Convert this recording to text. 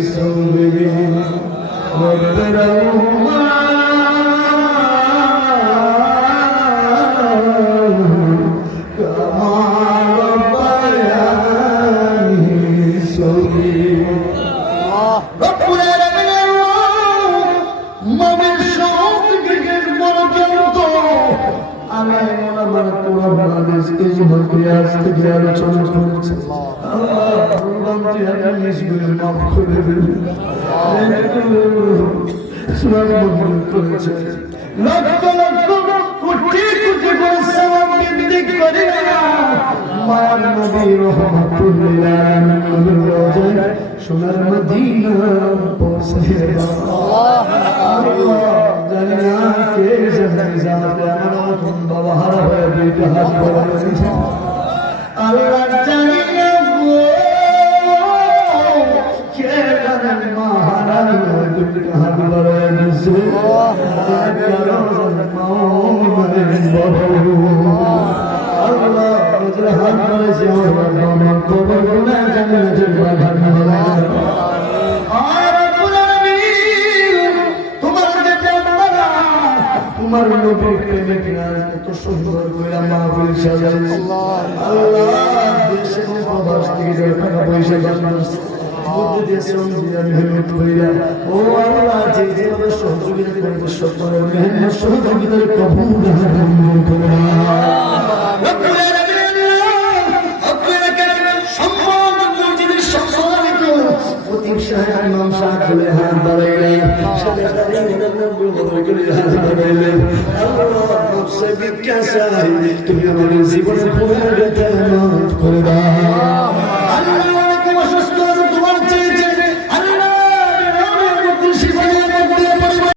صبري ربنا كما ربياني صغيرا رب العالمين মামির সঙ্গে পর্যন্ত আমি আমার বাংলাদেশ এই মুহূর্তে আসতে গিয়ে আলোচনা করেছি মাফ করে দেবেন লক্ষ লক্ষ কোটি কোটি পরিশ্রম বিন্দু করে মায়ার নবী রহমাতুল্লিল আলামিন রোজায় সোনার মদিনা পৌঁছে জানি না কে জানে আমার মতন বাবা হারা হয়ে দুইটা হাত বলেছে আল্লাহ জানি না কে জানে মা হারা হয়ে দুইটা হাত বলেছে আল্লাহ হাত বলেছে আমার খবর না জানি না তোমার নবীর প্রেমে এত সুন্দর করে মাহফিল সাজাইছে আল্লাহ দেশে প্রবাস থেকে যে টাকা পয়সা জানাচ্ছে মধ্যে দিয়ে সঙ্গে আমি মেহনত করিলাম ও আল্লাহ যে যেভাবে সহযোগিতা করবে সকলের মেহনত সহযোগিতার কবুল করে ইমাম সাহেব হাত বাড়াইলেন সাথে সাথে হাত বাড়াইলেন আল্লাহ নফসে বিজ্ঞাসা তুমি আমাদের জীবনের ভুল মাফ করে দাও